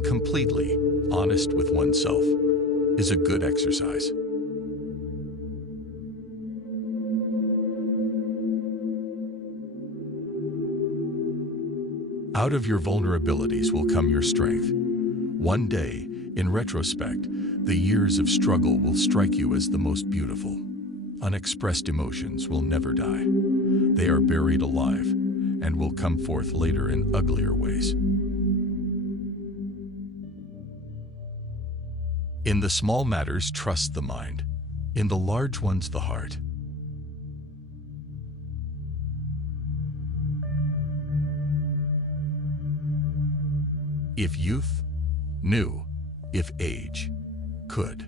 Being completely honest with oneself is a good exercise. Out of your vulnerabilities will come your strength. One day, in retrospect, the years of struggle will strike you as the most beautiful. Unexpressed emotions will never die. They are buried alive and will come forth later in uglier ways. In the small matters, trust the mind. In the large ones, the heart. If youth knew, if age could.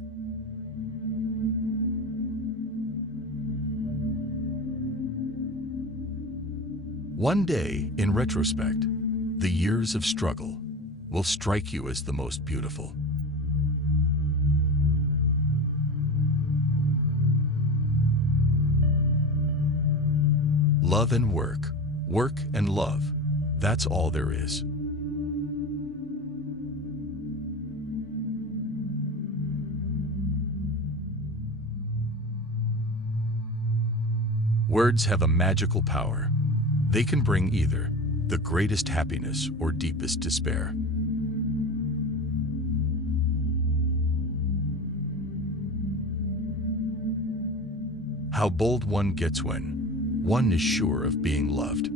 One day, in retrospect, the years of struggle will strike you as the most beautiful. Love and work, work and love, that's all there is. Words have a magical power. They can bring either the greatest happiness or deepest despair. How bold one gets when one is sure of being loved.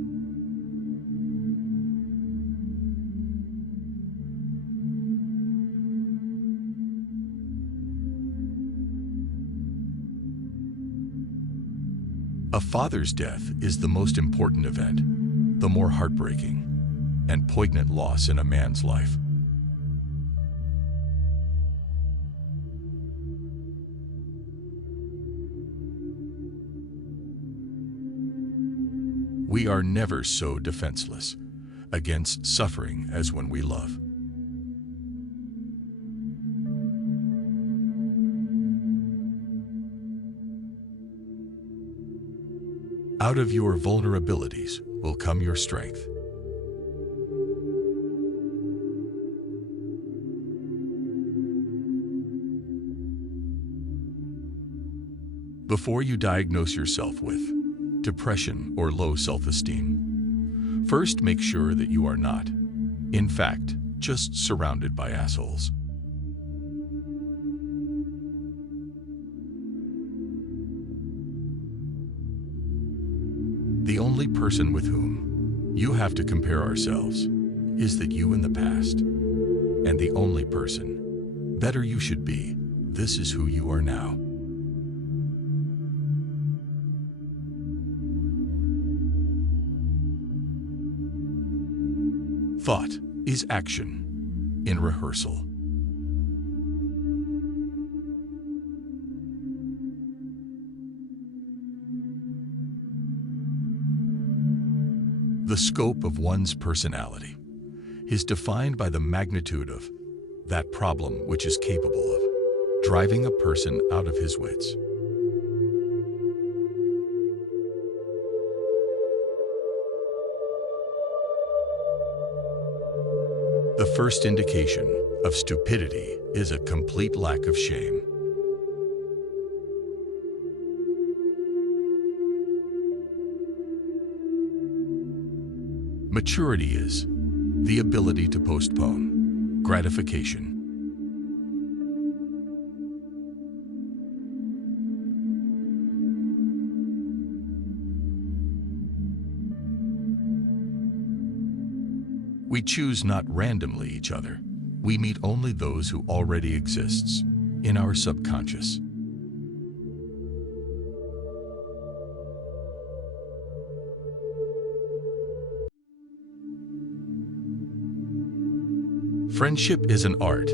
A father's death is the most important event, the more heartbreaking and poignant loss in a man's life. We are never so defenseless against suffering as when we love. Out of your vulnerabilities will come your strength. Before you diagnose yourself with depression or low self-esteem, first make sure that you are not, in fact, just surrounded by assholes. The only person with whom you have to compare ourselves is that you in the past, and the only person better you should be, this is who you are now. Thought is action in rehearsal. The scope of one's personality is defined by the magnitude of that problem which is capable of driving a person out of his wits. The first indication of stupidity is a complete lack of shame. Maturity is the ability to postpone gratification. We choose not randomly each other. We meet only those who already exists in our subconscious. Friendship is an art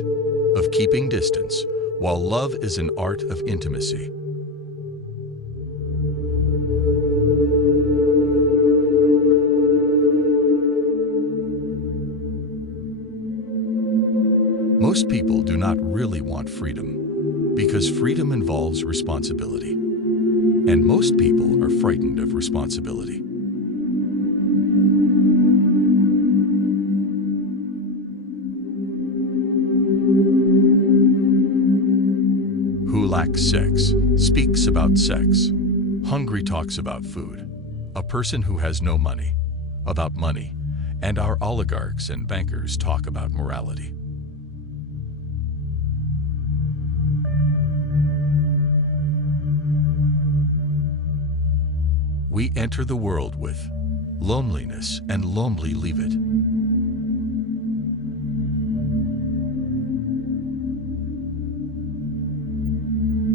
of keeping distance, while love is an art of intimacy. Most people do not really want freedom because freedom involves responsibility, and most people are frightened of responsibility. Who lacks sex speaks about sex. Hungry talks about food. A person who has no money, about money. And our oligarchs and bankers talk about morality. We enter the world with loneliness and lonely leave it.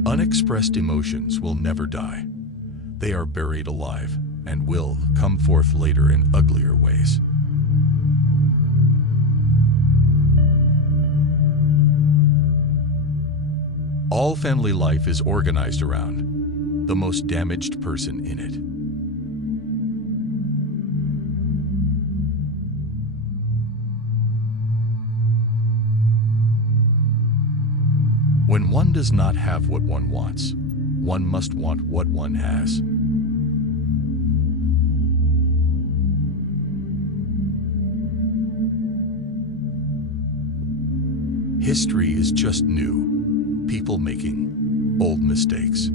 Unexpressed emotions will never die. They are buried alive and will come forth later in uglier ways. All family life is organized around the most damaged person in it. When one does not have what one wants, one must want what one has. History is just new, people making old mistakes.